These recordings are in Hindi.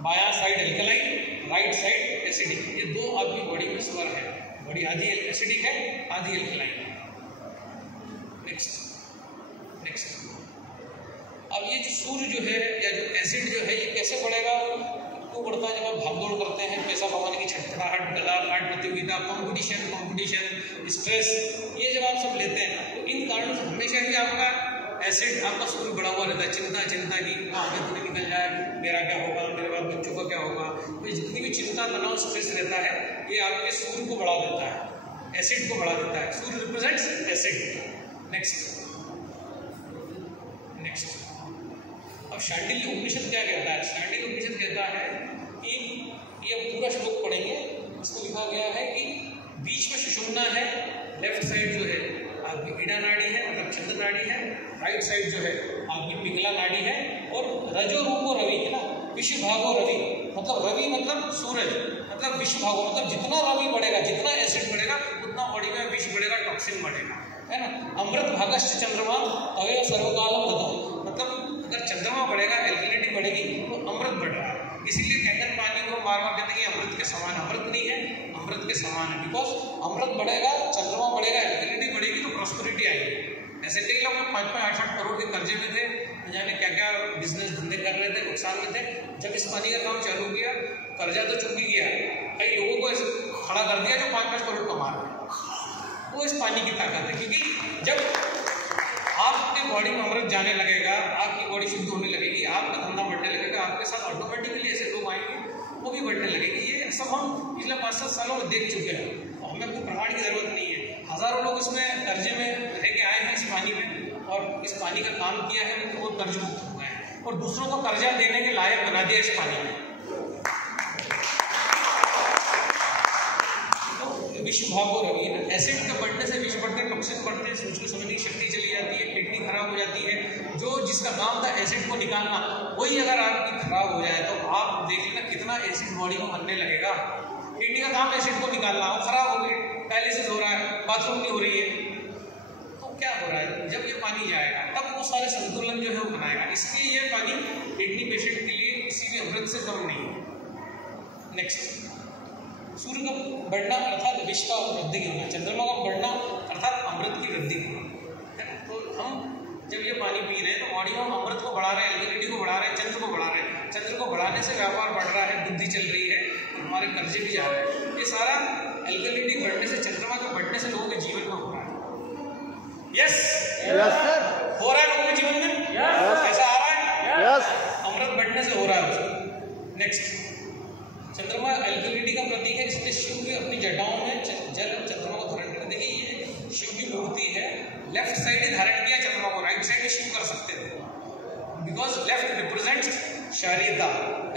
बायां side alkaline, right side acidic. ये दो आपकी बॉडी में स्वर है, बॉडी आधी एसिडिक है आधी एल्कलाइन। नेक्स्ट अब ये जो सूर्य जो है या जो एसिड जो है ये कैसे बढ़ेगा, क्यों बढ़ता है? जब आप भागदौड़ करते हैं, पैसा कमाने की छटपटाहट, गलाघाट, प्रतियोगिता, कंपटीशन, स्ट्रेस, ये जब आप सब लेते हैं तो इन कारणों से हमेशा ही आपका एसिड, आपका सूर्य बढ़ा हुआ रहता है। चिंता की आगे तो नहीं निकल जाए, मेरा क्या होगा, मेरे बाद बच्चों का क्या होगा, तो जितनी भी चिंता, तनाव, स्ट्रेस रहता है ये आपके सूर्य को बढ़ा देता है, एसिड को बढ़ा देता है। सूर्य रिप्रेजेंट्स एसिड। नेक्स्ट अब शांडिल्य उपनिषद क्या कहता है? शांडिल्य उपनिषद कहता है कि ये पूरा श्लोक पढ़ेंगे, इसको लिखा गया है कि बीच में सुषुम्ना है, लेफ्ट साइड जो है आपकी ईड़ा नाड़ी है, मतलब चंद्र नाड़ी है, राइट साइड जो है आपकी पिंगला नाड़ी है, और रजो रूपो रवि है ना, विश्व भागो रवि, मतलब रवि मतलब सूरज, मतलब विश्व भागो मतलब जितना रवि बढ़ेगा, जितना एसिड बढ़ेगा उतना बॉडी में विष बढ़ेगा, टॉक्सिन बढ़ेगा, है ना। अमृत भागश्च चंद्रमा अवयव सर्वकालम ददौ, मतलब अगर चंद्रमा बढ़ेगा, एल्कलिनिटी बढ़ेगी तो अमृत बढ़ रहा है। इसीलिए कैंगन पानी को बार बार कहते हैं कि अमृत के समान, अमृत नहीं है, अमृत के समान है, बिकॉज अमृत बढ़ेगा, चंद्रमा बढ़ेगा, एल्कलिनिटी बढ़ेगी तो प्रॉस्पेरिटी आएगी। ऐसे कई लोग 5-8 करोड़ के कर्जे में थे, न जाने क्या क्या बिजनेस धंधे कर रहे थे, नुकसान में थे। जब इस पानी का काम चालू किया, कर्जा तो चुक ही गया, कई लोगों को ऐसे खड़ा कर दिया जो 5-5 करोड़ कमा रहे हैं। वो इस पानी की ताकत है, क्योंकि जब आपके बॉडी में अमृत जाने लगेगा, आपकी बॉडी शुद्ध होने लगेगी, आपका धंधा बढ़ने लगेगा, आपके साथ ऑटोमेटिकली ऐसे लोग आएंगे, वो भी बढ़ने लगेंगे। ये सब हम पिछले 5-7 सालों में देख चुके हैं, हमें कोई प्रमाण की जरूरत नहीं है। हजारों लोग इसमें कर्जे में रह के आए हैं इस पानी में, और इस पानी का काम किया है, वो कर्ज मुक्त हो गए हैं, और दूसरों को कर्जा देने के लायक बना दिया इस पानी में। विश्व भागो रवि, एसिड के बढ़ने से विष बढ़ते, टॉक्सिन बढ़ते, सोचने समझने की शक्ति चली जाती है, किडनी खराब हो जाती है। जो जिसका काम था एसिड को निकालना, वही अगर आपकी खराब हो जाए तो आप देख लेना कितना एसिड बॉडी में बनने लगेगा। किडनी का काम एसिड को निकालना, वो खराब हो गई, डायलिसिस हो रहा है, बाथरूम नहीं हो रही है, तो क्या हो रहा है? जब ये पानी जाएगा तब वो सारे संतुलन जो है वो बनाएगा। इसलिए ये पानी किडनी पेशेंट के लिए किसी भी अमृत से कम नहीं है। नेक्स्ट, सूर्य का बढ़ना अर्थात विष का वृद्धि होना, चंद्रमा का बढ़ना अर्थात अमृत की वृद्धि होना, है। तो हम जब ये पानी पी रहे हैं तो बॉडी में अमृत को बढ़ा रहे हैं, एल्कलिनिटी को बढ़ा रहे हैं, चंद्र को बढ़ा रहे हैं। चंद्र को बढ़ाने से व्यापार बढ़ रहा है, बुद्धि चल रही है, हमारे कर्जे भी जा रहे हैं। ये सारा एल्कलिनिटी बढ़ने से, चंद्रमा के बढ़ने से लोगों के जीवन में हो रहा है। यस सर, हो रहा है लोगों के जीवन में, ऐसा आ रहा है, अमृत बढ़ने से हो रहा है। नेक्स्ट, चंद्रमा एल्कलिनिटी का प्रतीक है, इसलिए शिव भी अपनी जटाओं में जल चंद्रमा को धारण कर। देखिए ये शिव की मूर्ति है, लेफ्ट साइड ही धारण किया चंद्रमा को, राइट साइड में शिव कर सकते थे, बिकॉज लेफ्ट रिप्रेजेंट्स क्षारीयता,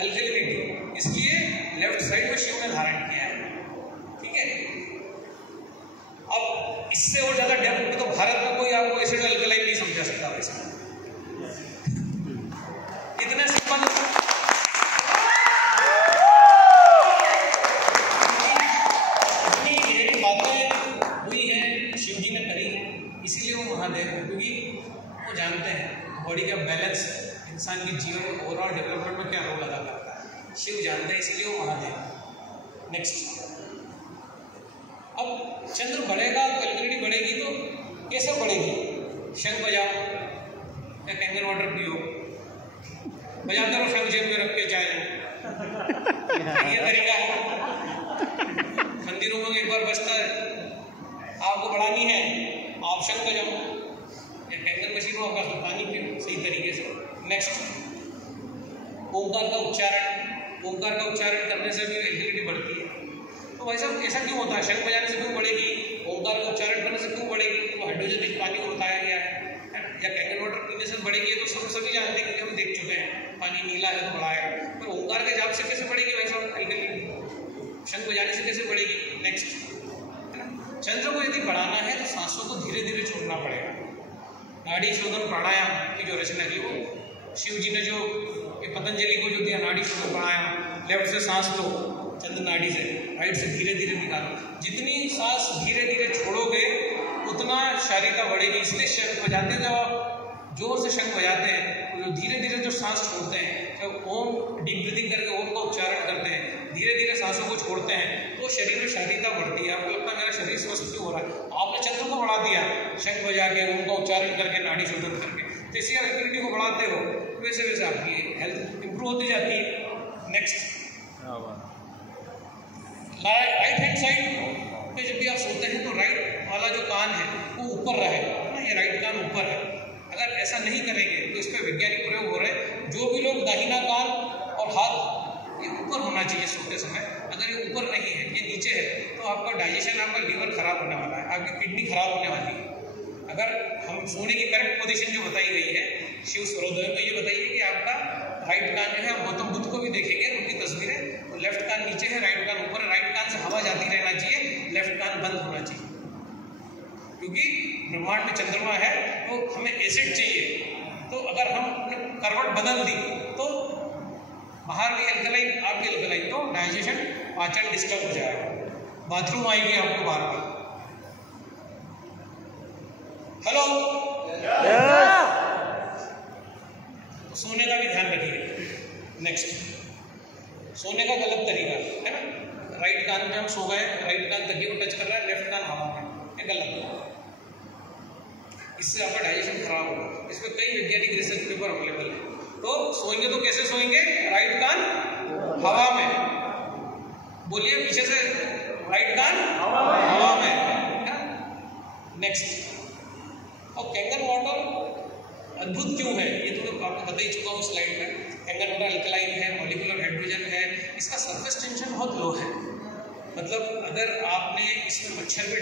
एल्कलिनिटी, इसलिए लेफ्ट साइड में शिव ने धारण किया है। ठीक है, अब इससे और ज्यादा डेप्थ में तो भारत में कोई आपको एसिड एल्कलाइन नहीं समझा सकता वैसे, इतने सिंपल महादेव, क्योंकि वो जानते हैं बॉडी का बैलेंस इंसान के जीवन ओवरऑल डेवलपमेंट में क्या रोल अदा करता है, शिव जानते हैं, इसीलिए वो महादेव। नेक्स्ट, अब चंद्र बढ़ेगा, एल्कलिनिटी बढ़ेगी तो कैसे बढ़ेगी? शंख बजाओ या कैंगन वाटर पियो, बजाते रहो शंख जेब में रख के चाहे, ये तरीका है। मंदिरों में एक बार बजता है, आपको बढ़ानी है आप शंख बजाओ या कैंगन मशीन में आपका पानी पियो सही तरीके से। नेक्स्ट, ओंकार का उच्चारण, ओंकार का उच्चारण करने से भी एल्कलिनिटी बढ़ती है। तो भाई साहब ऐसा क्यों होता है? शंख बजाने से क्यों बढ़ेगी? ओंकार का उच्चारण करने से क्यों बढ़ेगी? तो हाइड्रोजन रिच पानी को उठाया गया है, या कैंगन वाटर पीने से बढ़ेगी? तो सब सभी जानते हैं, क्योंकि हम देख चुके हैं, पानी नीला है तो बढ़ाएगा। पर ओंकार के जाप से कैसे बढ़ेगी भाई साहब एल्कलिनिटी? शंख बजाने से कैसे बढ़ेगी? नेक्स्ट, चंद्र को यदि बढ़ाना है तो सांसों को धीरे धीरे छोड़ना पड़ेगा। नाड़ी शोधन प्राणायाम की जो रचना की, वो शिव जी ने जो पतंजलि को जो दिया, नाड़ी शोधन प्राणायाम, लेफ्ट से सांस लो चंद्र नाड़ी से, राइट से धीरे धीरे निकालो। जितनी सांस धीरे धीरे छोड़ोगे उतना शारीरिकता बढ़ेगी। इसलिए शंख बजाते, जब आप जोर से शंख बजाते हैं तो धीरे धीरे जो सांस छोड़ते हैं, जब ओम डीप ब्रीदिंग करके ओम को छोड़ते हैं तो शरीर में शारीरिकता बढ़ती है। आपको लगता है मेरा शरीर स्वस्थ क्यों हो रहा है, आपने चंद्र को बढ़ा दिया शंख बजा के, उनका उच्चारण करके, नाड़ी शोधन करके। जैसे आप एक्टिविटी को बढ़ाते हो वैसे वैसे आपकी हेल्थ इंप्रूव होती जाती है। नेक्स्ट, राइट हैंड साइड पे जब भी आप सोते हैं तो राइट वाला जो कान है वो ऊपर रहे ना, ये राइट कान ऊपर है। अगर ऐसा नहीं करेंगे तो इस पर वैज्ञानिक प्रयोग हो रहे हैं। जो भी लोग दाहिना कान और हाथ ये ऊपर होना चाहिए सोते समय, अगर ये ऊपर नहीं है, ये नीचे है, तो आपका डाइजेशन, आपका लीवर खराब होने वाला है, आपकी किडनी खराब होने वाली है। अगर हम सोने की करेक्ट पोजीशन जो बताई गई है शिव स्वरोदय में, ये बताइए कि आपका राइट कान जो है, आप गौतम बुद्ध को भी देखेंगे उनकी तस्वीरें, तो लेफ्ट कान नीचे है, राइट कान ऊपर है। राइट कान से हवा जाती रहना चाहिए, लेफ्ट कान बंद होना चाहिए, क्योंकि ब्रह्मांड में चंद्रमा है तो हमें एसिड चाहिए। तो अगर हम करवट बदल दी तो बाहर भी अल्कलाइन, आप भी अल्कलाइन, तो डाइजेशन, पाचन डिस्टर्ब हो जाएगा, बाथरूम आएगी आपको बार बार। हेलो, तो सोने का भी ध्यान रखिए। नेक्स्ट, सोने का गलत तरीका है ना, राइट कान में हम सो गए, राइट कान तकिए को टच कर रहा है, लेफ्ट कान हवा में, ये गलत है। इससे आपका डाइजेशन खराब होगा। इस पर कई वैज्ञानिक रिसर्च पेपर अवेलेबल है। तो सोएंगे तो कैसे सोएंगे, राइट कान हवा में, बोलिए पीछे से, राइट कान हवा में। नेक्स्ट, और कैंगर वाटर अद्भुत क्यों है, ये तो मैं आपको बता ही चुका हूँ स्लाइड में। कैंगर वाटर अल्कलाइन है, मॉलिक्यूलर हाइड्रोजन है, इसका सरफेस टेंशन बहुत लो है। मतलब अगर आपने इसमें मच्छर भी